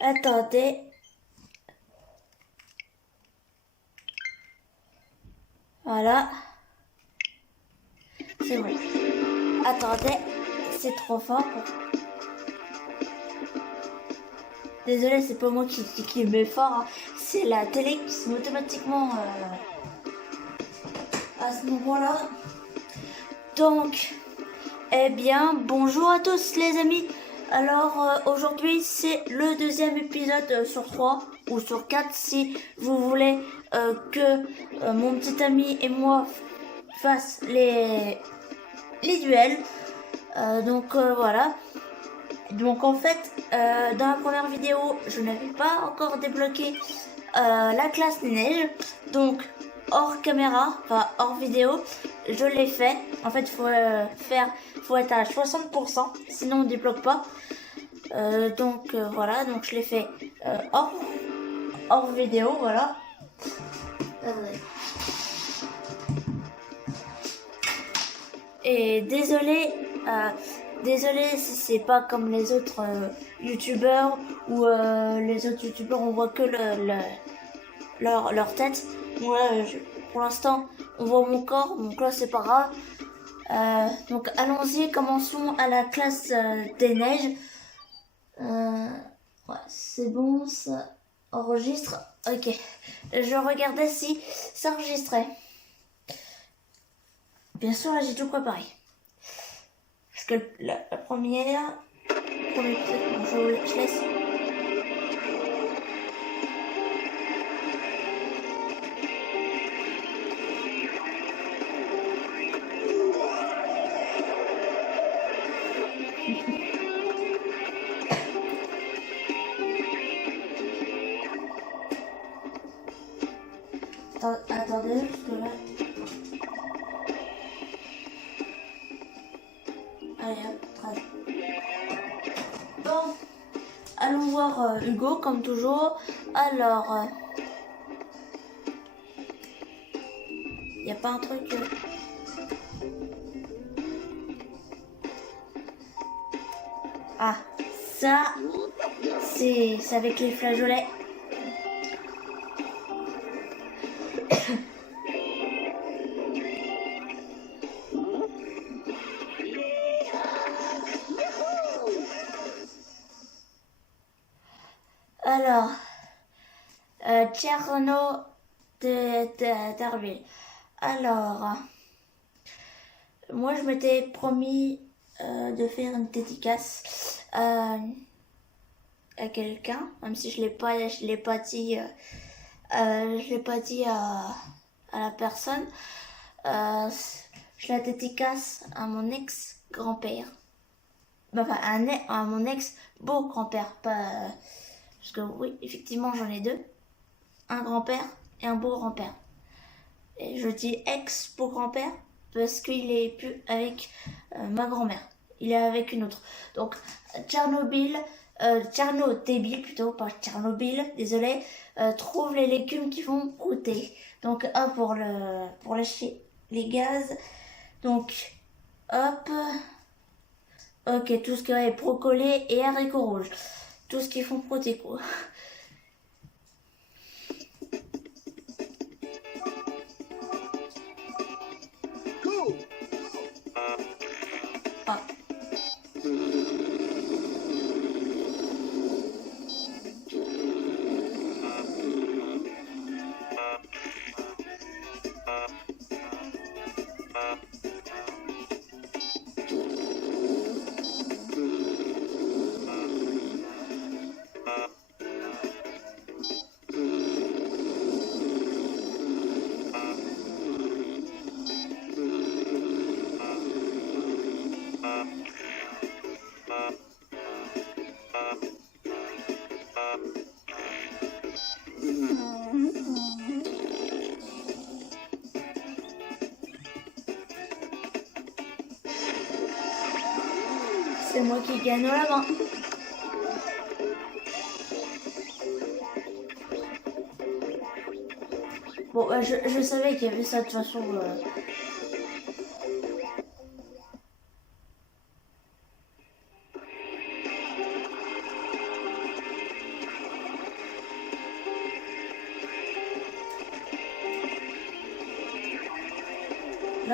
Attendez. Voilà. C'est bon. Attendez. C'est trop fort. Désolé, c'est pas moi qui mets fort. Hein. C'est la télé qui se met automatiquement à ce moment-là. Donc, eh bien, bonjour à tous les amis. Alors, aujourd'hui, c'est le deuxième épisode sur 3 ou sur 4 si vous voulez que mon petit ami et moi fassent les duels. Donc, voilà. Donc, en fait, dans la première vidéo, je n'avais pas encore débloqué la classe des neiges. Donc, hors caméra, enfin hors vidéo, je l'ai fait. En fait, faut être à 60%, sinon on débloque pas. Donc voilà, donc je l'ai fait hors vidéo, voilà. Et désolé si c'est pas comme les autres youtubeurs où les autres youtubeurs on voit que leur tête. Moi, pour l'instant, on voit mon corps, donc là c'est pas grave. Donc allons-y, commençons à la classe des neiges. Ouais, c'est bon, ça enregistre. Ok, je regardais si ça enregistrait. Bien sûr, là j'ai tout préparé. Parce que la première, premier truc, bon, je laisse. Attendez, parce que là... Allez hop, 13. Bon, allons voir Hugo, comme toujours. Alors... y a pas un truc... Ah, ça... C'est avec les flageolets. Alors, Tcherno d'Arville. Alors, moi je m'étais promis de faire une dédicace à quelqu'un, même si je l'ai pas dit, je l'ai pas dit à la personne. Je la dédicace à mon ex-grand-père. Enfin, à mon ex-beau-grand-père, pas... Parce que oui, effectivement, j'en ai deux. Un grand-père et un beau-grand-père. Et je dis ex-beau-grand-père parce qu'il est plus avec ma grand-mère. Il est avec une autre. Donc, Tchernobyl plutôt, pas Tchernobyl, désolé, trouve les légumes qui font brouter. Donc, hop, pour lâcher les gaz. Donc, hop. Ok, tout ce qui est brocolé et haricots rouges. Tout ce qui font brouter, quoi. Ah. C'est moi qui gagne la main. Bon, je savais qu'il y avait ça de toute façon.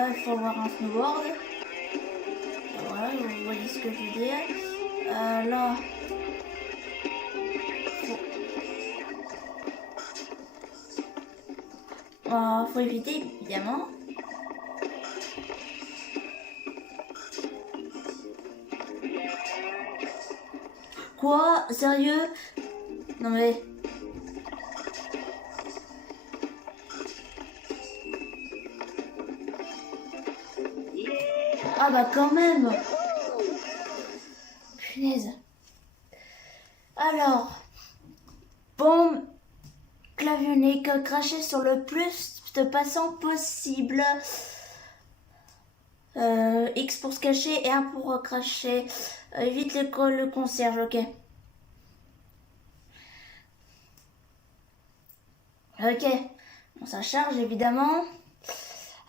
là, il faut avoir un snowboard. Voilà, vous voyez ce que je veux dire. Là, faut éviter, évidemment. Quoi? Sérieux? Non mais... Ah bah quand même. Punaise. Alors, bombe clavionique, cracher sur le plus de passants possible. X pour se cacher et 1 pour cracher. Évite le concierge, ok. Ok. Bon, ça charge évidemment.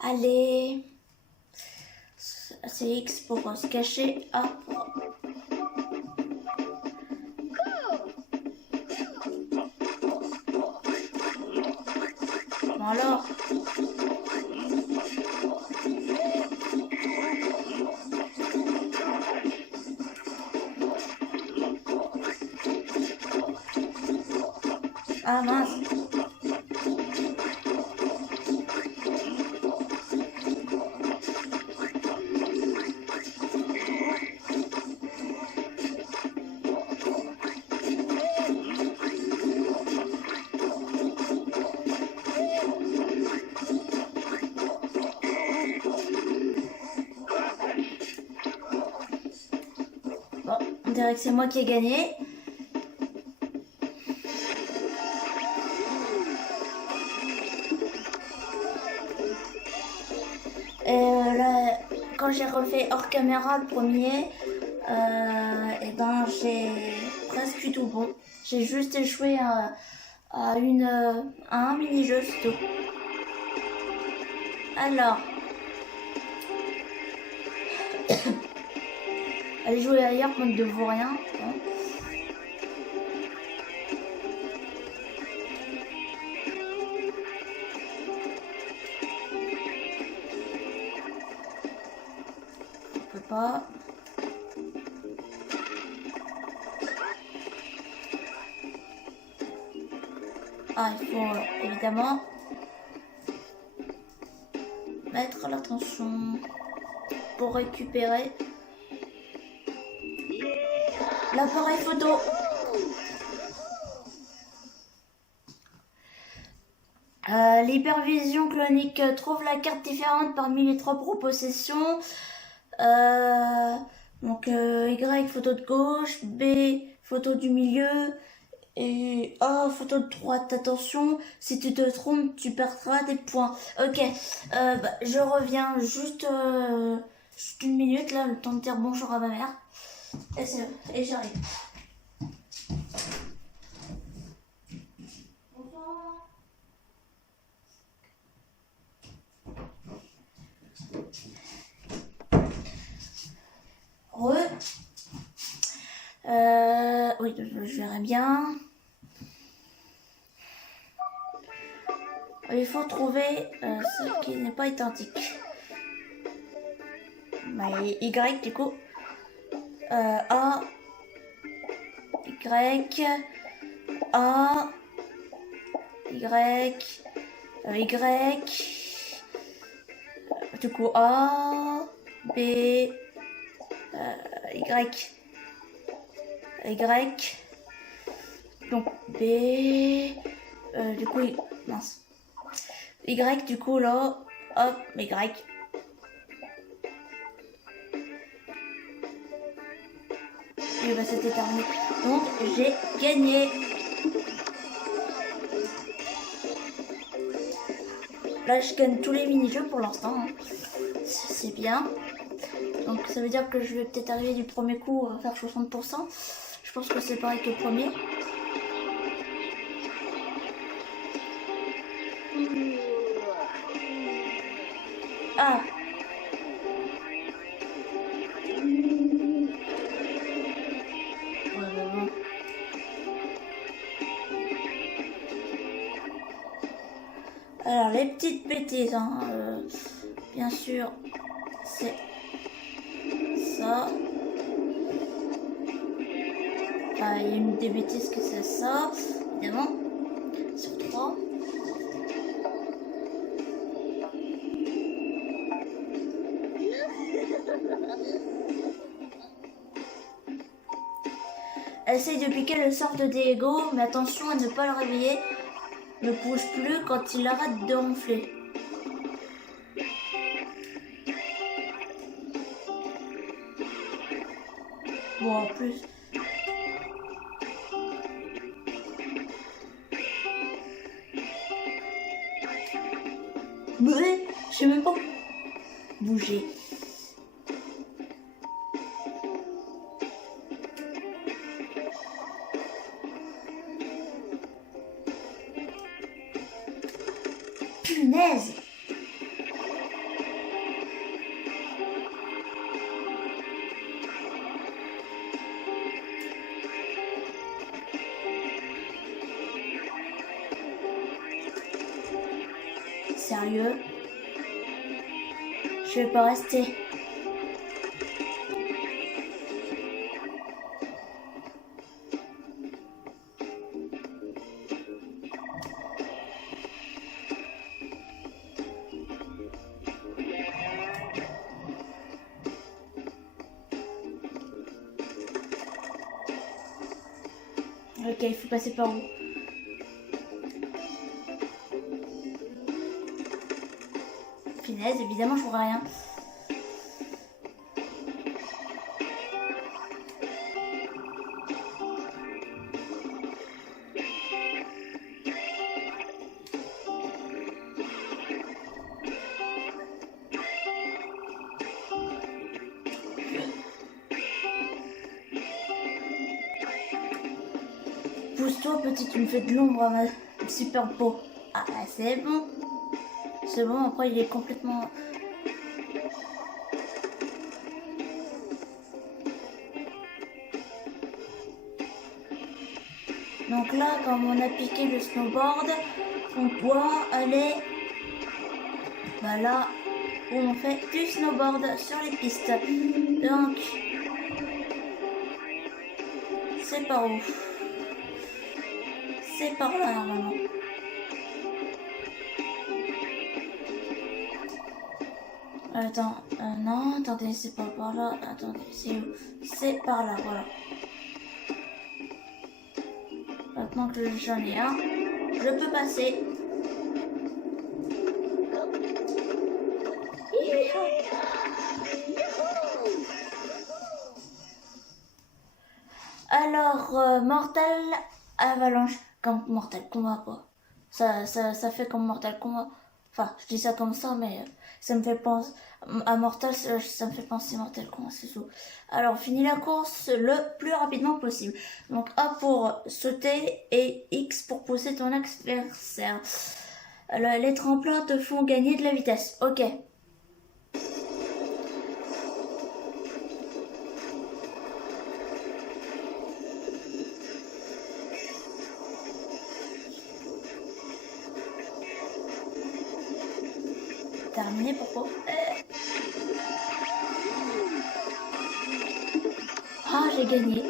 Allez. C'est X pour se cacher. A. Bon alors. Ah mince. Bon, on dirait que c'est moi qui ai gagné. Là, quand j'ai refait hors caméra le premier, et ben j'ai presque eu tout bon. J'ai juste échoué à un mini-jeu, c'est tout. Alors, allez jouer ailleurs, compte de vous rien. Hein. On peut pas. Ah, il faut évidemment mettre l'attention pour récupérer l'appareil photo. L'hypervision clonique trouve la carte différente parmi les 3 propositions. Donc Y, photo de gauche, B, photo du milieu, et A, photo de droite. Attention, si tu te trompes, tu perdras des points. Ok, bah, je reviens juste 1 minute, là, le temps de dire bonjour à ma mère. Et j'arrive. Bonsoir. Oui, je verrai bien. Il faut trouver ce qui n'est pas identique. Bah, Y du coup. A. Y. A. Y. Y. Du coup A. B. Y. Y. Donc B. Du coup, mince. Y, du coup, là. Hop, Y. Et bah, c'était terminé. Donc, j'ai gagné. Là, je gagne tous les mini-jeux pour l'instant. Hein. C'est bien. Donc, ça veut dire que je vais peut-être arriver du premier coup à faire 60%. Je pense que c'est pareil que le premier. Ah! Alors, les petites bêtises, hein, bien sûr, c'est ça. Ah, il y a une des bêtises que c'est ça, évidemment. Sur 3. Essaye de piquer le sort de Diego, mais attention à ne pas le réveiller. Ne bouge plus quand il arrête de ronfler. Bon, en plus... Mais je sais même pas bouger. Punaise! Sérieux? Je vais pas rester. Ok, il faut passer par où? Finesse, évidemment, je vois rien. Pousse-toi, petit, tu me fais de l'ombre à ma super peau. Ah, c'est bon. C'est bon, après il est complètement... Donc là, comme on a piqué le snowboard, on doit aller... Bah là, où on fait du snowboard sur les pistes. Donc... C'est par où? C'est par là, normalement. Attends, non, attendez, c'est pas par là. Attendez, c'est où? C'est par là, voilà. Maintenant que j'en ai un, je peux passer. Alors, Mortal Avalanche, comme Mortal Kombat, quoi. Ça fait comme Mortal Kombat. Enfin, je dis ça comme ça, mais ça me fait penser à Mortal, ça me fait penser à Mortal Kombat, c'est tout. Alors, finis la course le plus rapidement possible. Donc, A pour sauter et X pour pousser ton adversaire. Alors, les tremplins te font gagner de la vitesse. Ok. Terminé, pourquoi? Ah, j'ai gagné.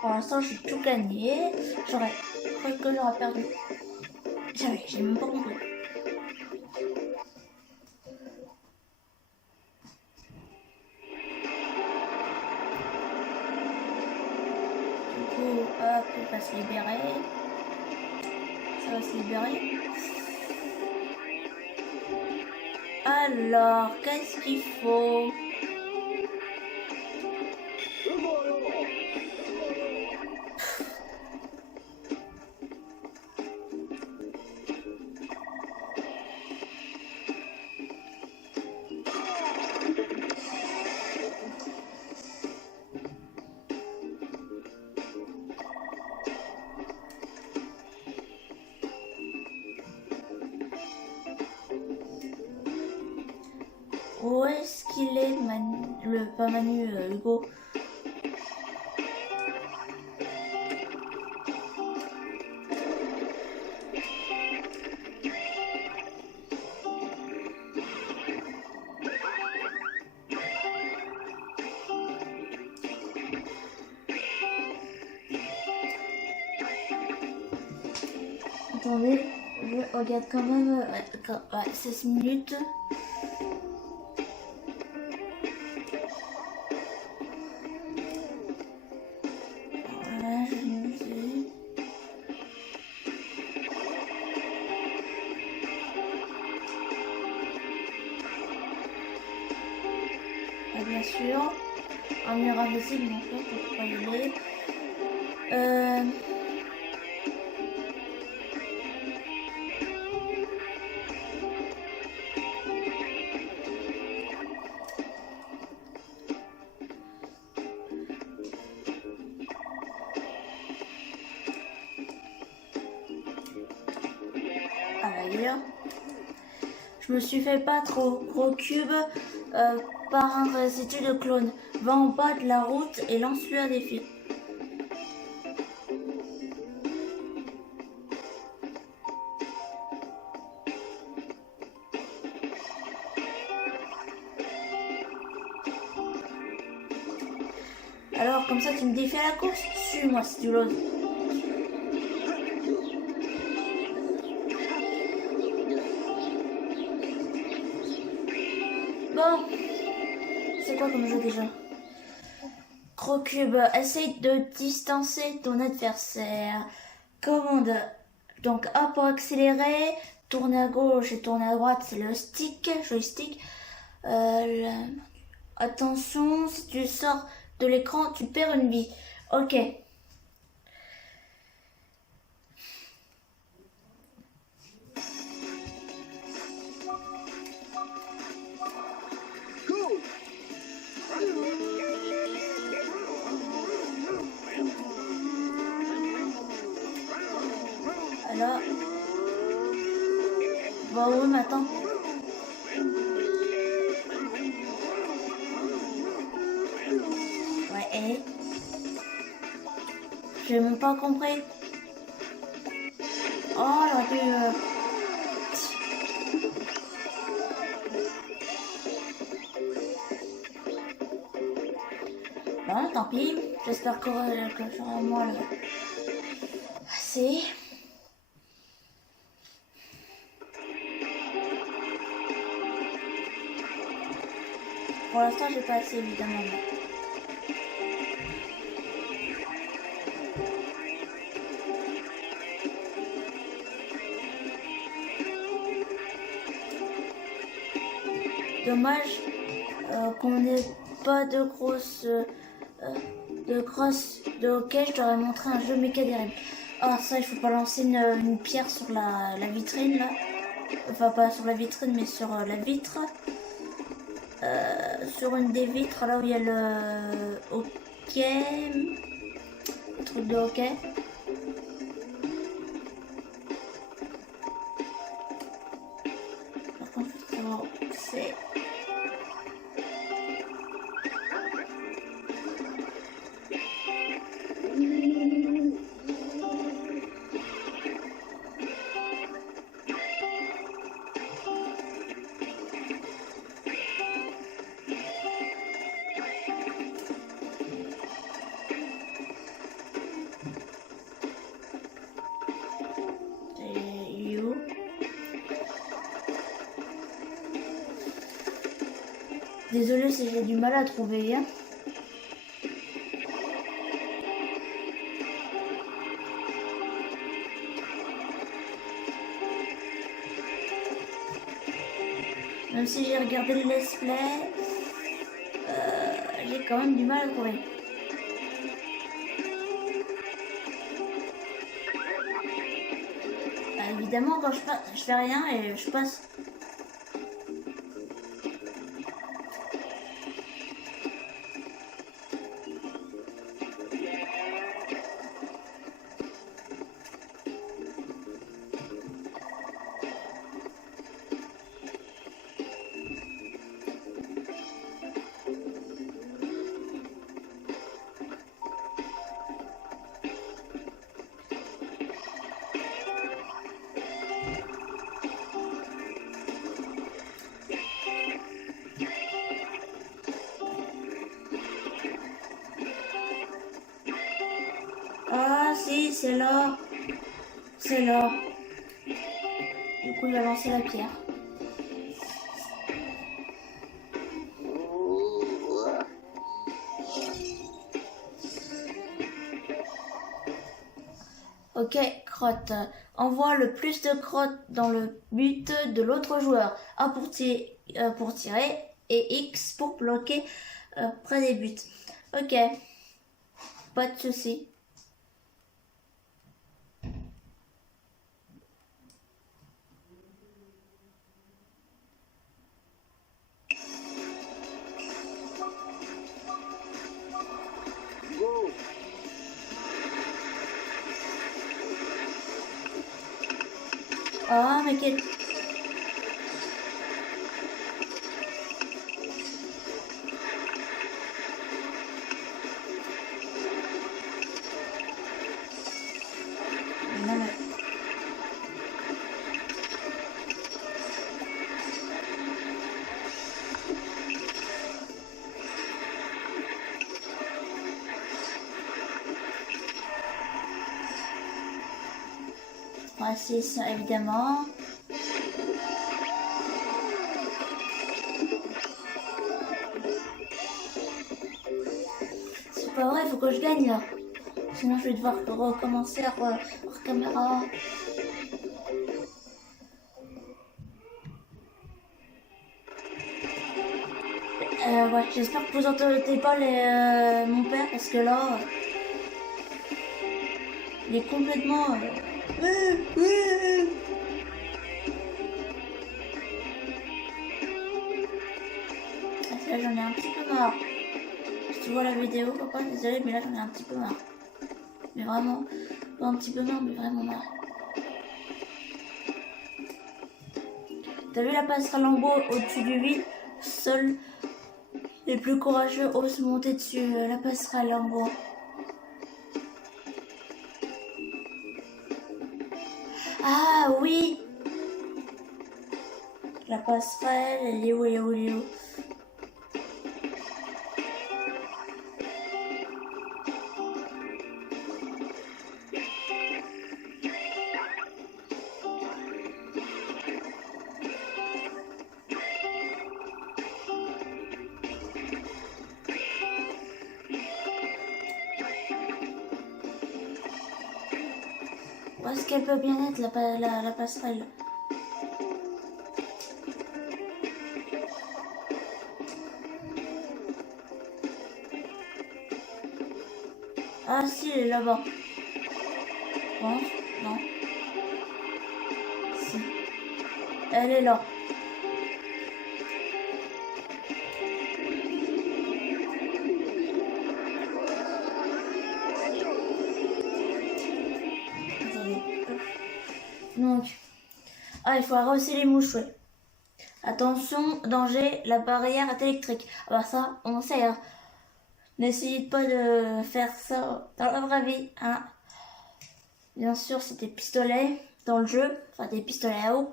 Pour l'instant, j'ai tout gagné. J'aurais cru que j'aurais perdu. J'ai même pas compris. Du coup, hop, il va se libérer. Ça va se libérer. Alors, qu'est-ce qu'il faut? Où est-ce qu'il est, pas Manu, Hugo? Attendez, je regarde quand même. Ouais, 16 minutes. Voilà, je me suis. Ah, bien sûr. Un mur invisible, en fait, on peut pas y aller. Ah bah il est là. Je me suis fait battre au gros cube par un résidu de clone. Va en bas de la route et lance-lui un défi. Alors comme ça tu me défies à la course. Suis-moi si tu l'oses. Bon, c'est quoi comme jeu déjà? Gros cube, essaye de distancer ton adversaire. Commande. Donc A pour accélérer, tourner à gauche et tourner à droite, c'est le stick, joystick. Attention, si tu sors de l'écran, tu perds une vie. Ok. Alors. Bon, oui, mais attends. Ouais, et. J'ai même pas compris. Oh, j'aurais pu. Bon, tant pis. J'espère que j'aurai moi le. Assez. Pour l'instant, j'ai pas assez évidemment. Dommage qu'on n'ait pas de grosses de hockey. Je t'aurais montré un jeu méca terrible. Ah ça, il faut pas lancer une pierre sur la vitrine là. Enfin pas sur la vitrine mais sur la vitre. Sur une des vitres là où il y a le hockey. Le truc de hockey. Par contre, c'est... Désolée si j'ai du mal à trouver. Hein. Même si j'ai regardé le let's play, j'ai quand même du mal à trouver. Bah, évidemment, quand je fais rien et je passe. Ah si, c'est là. C'est là. coup, il va lancer la pierre. Ok, crotte. Envoie le plus de crottes dans le but de l'autre joueur. A pour tirer et X pour bloquer près des buts. Ok, pas de souci. Ah, mais quel... Non, mais... Ah, c'est ça, évidemment. C'est pas vrai, il faut que je gagne là. Sinon, je vais devoir recommencer hors caméra. Ouais, j'espère que vous entendez pas mon père parce que là, il est complètement. Là, j'en ai un petit peu marre. Si tu vois la vidéo, papa, désolé, mais là, j'en ai un petit peu marre. Mais vraiment, pas un petit peu marre, mais vraiment marre. T'as vu la passerelle en bois au-dessus du vide? Seuls les plus courageux osent monter dessus la passerelle en bois. Ah oui! La passerelle, elle est où, elle est où, elle est où? Où est-ce qu'elle peut bien être la passerelle? Ah si, elle est là-bas. Bon, non. Si. Elle est là. Donc, il faut arroser les mouches, ouais. Attention, danger, la barrière est électrique. Ah bah ça, on sait, hein. N'essayez pas de faire ça dans la vraie vie, hein. Bien sûr, c'est des pistolets dans le jeu, enfin des pistolets à eau.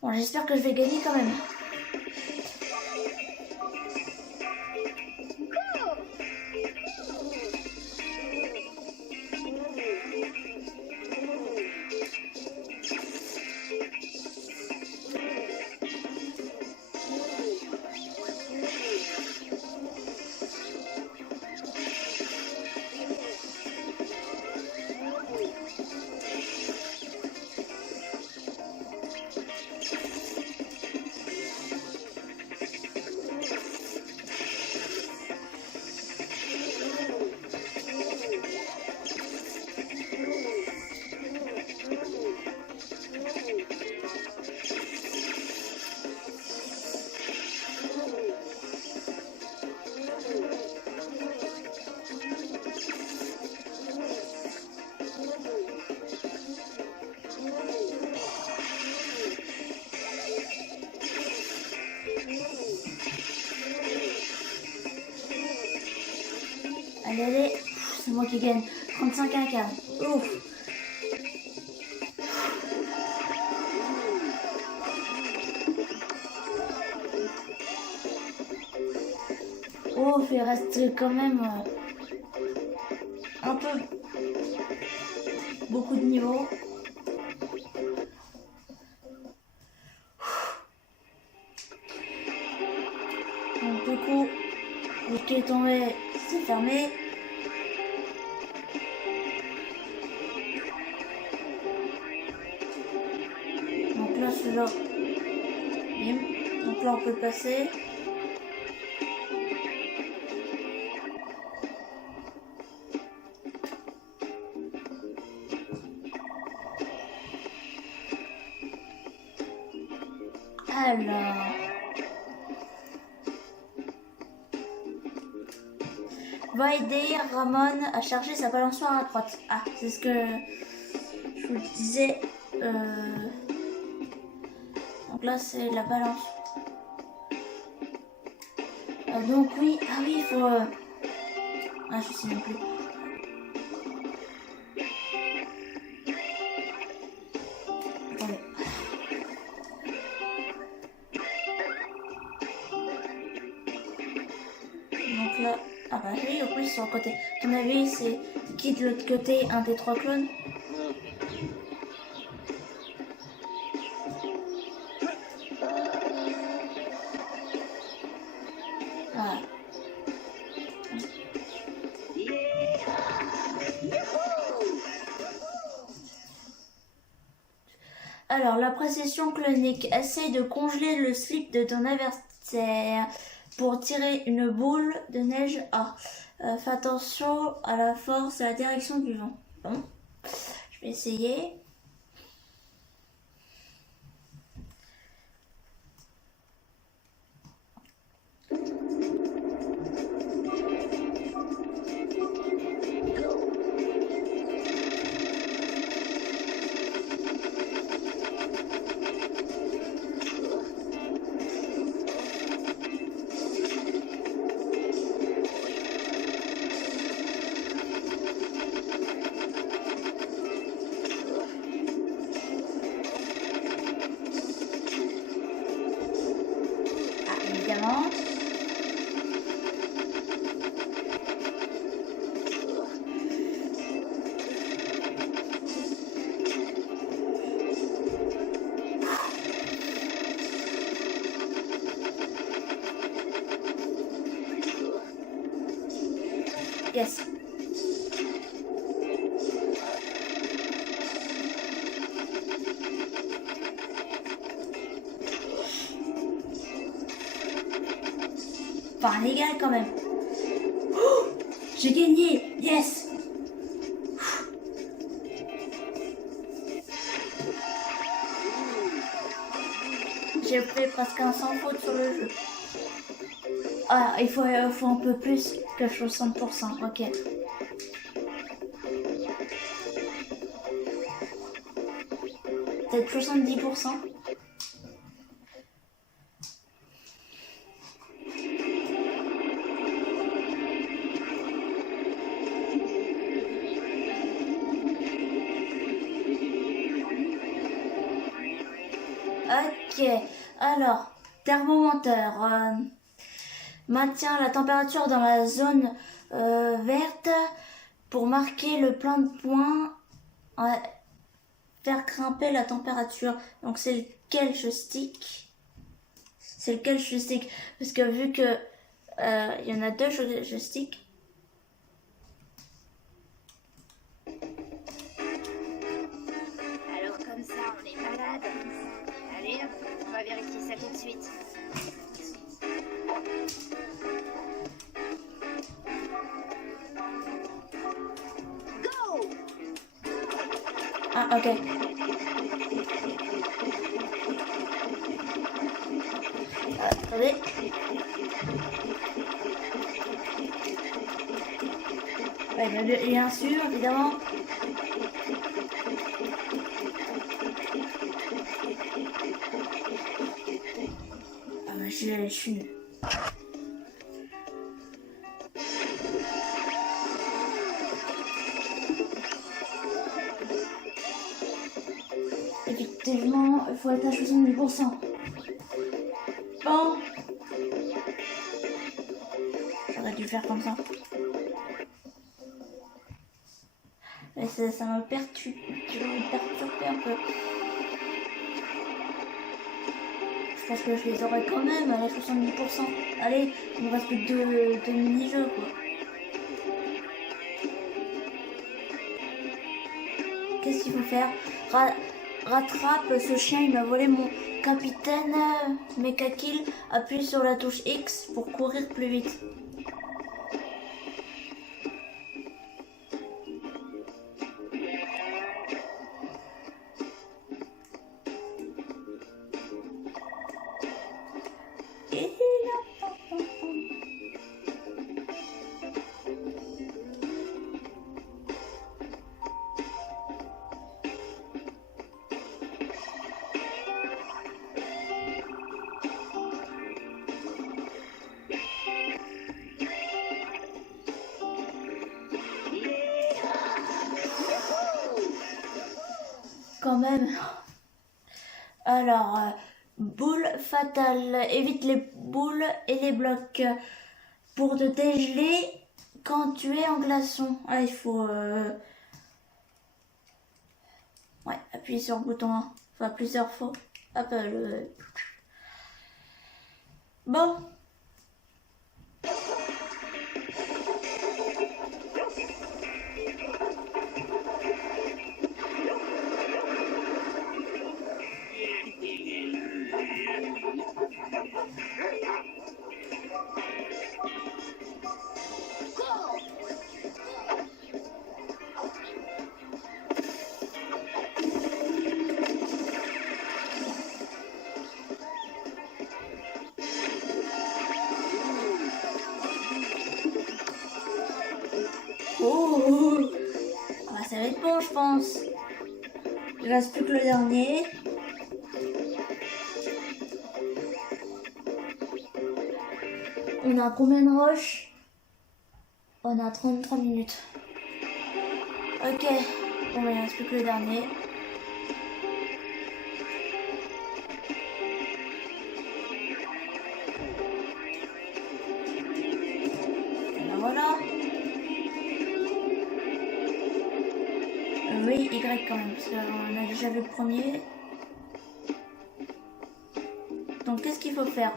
Bon, j'espère que je vais gagner quand même. Allez, c'est moi qui gagne. 35 à 15. Ouf. Ouf, il reste quand même un peu. beaucoup de niveaux. Donc du coup, le qui est tombé, c'est fermé. Donc là, celui-là, bim. Donc là, on peut le passer. Alors, va aider Ramon à charger sa balançoire à droite. Ah, c'est ce que je vous disais. Donc là, c'est la balance. Donc oui, ah oui, il faut... Ah, je sais même plus. Attendez. Donc là... Ah bah oui, au plus, sur le côté. À mon avis, c'est qui de l'autre côté, un des 3 clones? Voilà. Alors, la précision clonique. Essaye de congeler le slip de ton adversaire pour tirer une boule de neige A. Fais attention à la force et à la direction du vent. Bon, je vais essayer. Évidemment. Yes. Enfin, légal quand même. Oh, j'ai gagné. Yes. J'ai fait presque un sans faute sur le jeu. Ah, il faut un peu plus que 60%. Ok. Peut-être 70%. Ok, alors, thermomètre maintient la température dans la zone verte pour marquer le plein de points, faire grimper la température. Donc c'est lequel joystick? C'est lequel joystick? Parce que vu que il y en a 2 joysticks. Alors comme ça, on est malade. Allez, on va vérifier ça tout de suite. Go! Ah, ok. Attendez. Ouais, bien sûr, évidemment. Ah bah, je suis nulle. Effectivement, il faut être à 70%. Bon. J'aurais dû faire comme ça. Et ça m'a perturbé un peu. Je pense que je les aurai quand même, allez, 70%. Allez, il me reste que deux mini-jeux, quoi. Qu'est-ce qu'il faut faire? Rattrape ce chien, il m'a volé mon capitaine Mecha Kill. Appuie sur la touche X pour courir plus vite. Quand même. Alors, boule fatale. Évite les boules et les blocs pour te dégeler quand tu es en glaçon. Ah, il faut... Ouais, appuyer sur le bouton 1. Enfin, plusieurs fois. Hop, Bon. Oh, ah, ça va être bon, je pense. Il reste plus que le dernier. On a combien de roches? On a 33 minutes. Ok. Bon, il reste plus que le dernier. Et ben voilà. Oui, Y quand même, parce qu'on a déjà vu le premier. Donc qu'est-ce qu'il faut faire?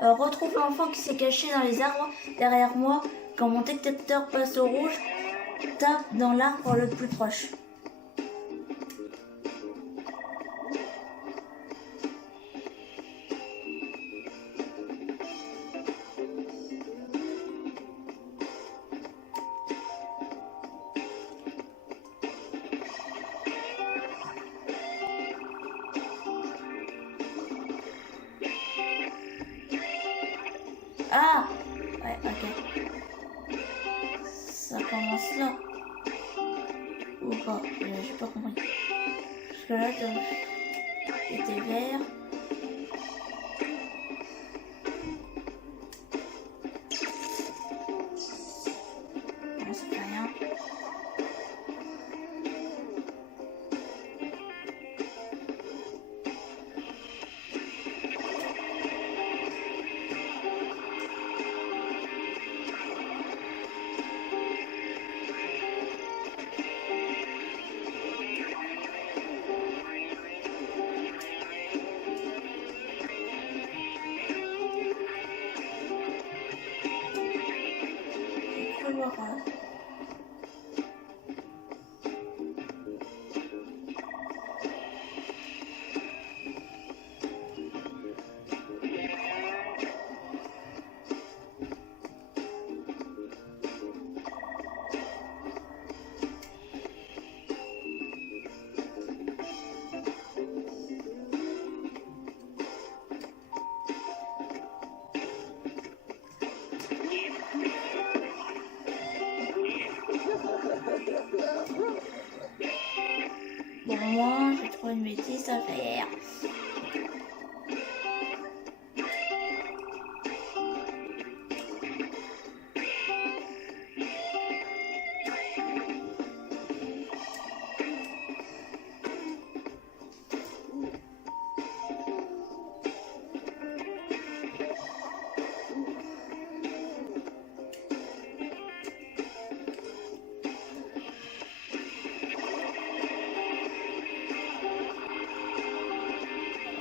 Retrouve l'enfant qui s'est caché dans les arbres derrière moi. Quand mon détecteur passe au rouge, tape dans l'arbre le plus proche. Ah! Ouais, ok. Ça commence là. Ou pas? J'ai pas compris. Parce que là, c'était vert. Non, ça fait rien.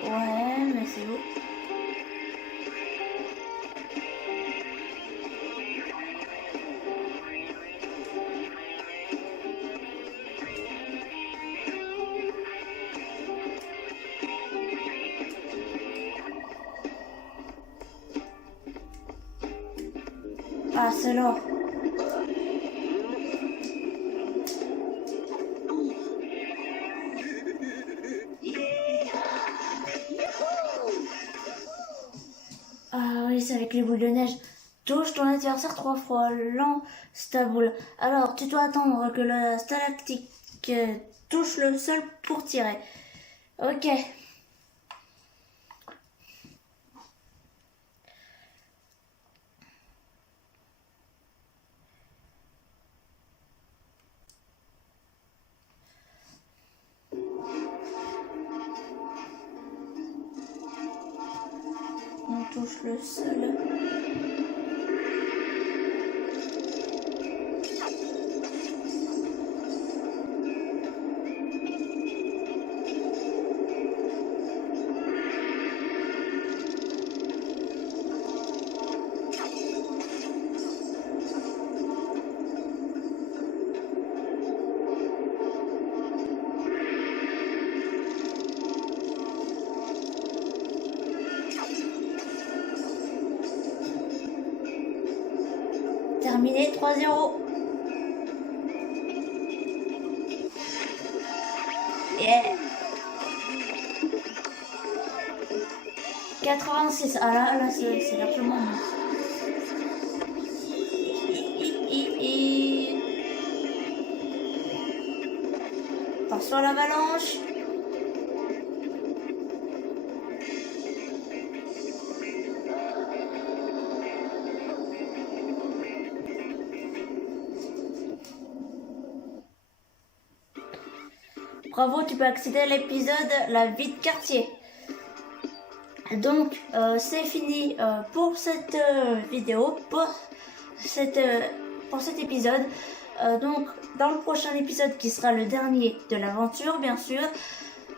Ouais, mais c'est où? Ah, c'est là. Ah oui, c'est avec les boules de neige. Touche ton adversaire 3 fois. Lance ta boule. Alors, tu dois attendre que la stalactique touche le sol pour tirer. Ok. On touche le sol. Terminé, 3-0. Yeah. 86. Ah là c'est largement mieux. Attention à l'avalanche. Bravo, tu peux accéder à l'épisode La vie de quartier. Donc, c'est fini pour cette vidéo, pour cet épisode. Donc, dans le prochain épisode, qui sera le dernier de l'aventure, bien sûr,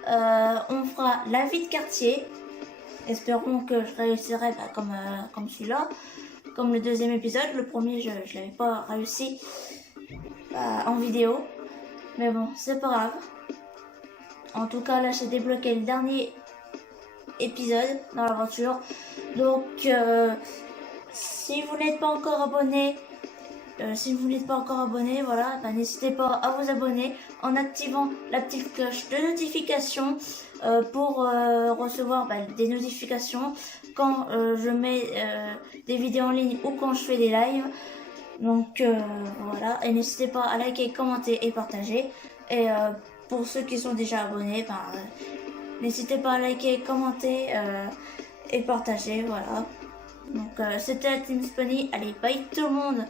on fera La vie de quartier. Espérons que je réussirai comme celui-là, comme le deuxième épisode. Le premier, je l'avais pas réussi en vidéo. Mais bon, c'est pas grave. En tout cas, là, j'ai débloqué le dernier épisode dans l'aventure. Donc, si vous n'êtes pas encore abonné, voilà, n'hésitez pas à vous abonner en activant la petite cloche de notification pour recevoir des notifications quand je mets des vidéos en ligne ou quand je fais des lives. Donc voilà, et n'hésitez pas à liker, commenter et partager. Et pour ceux qui sont déjà abonnés, n'hésitez pas à liker, commenter et partager, voilà. Donc c'était la Team Spawny. Allez, bye tout le monde.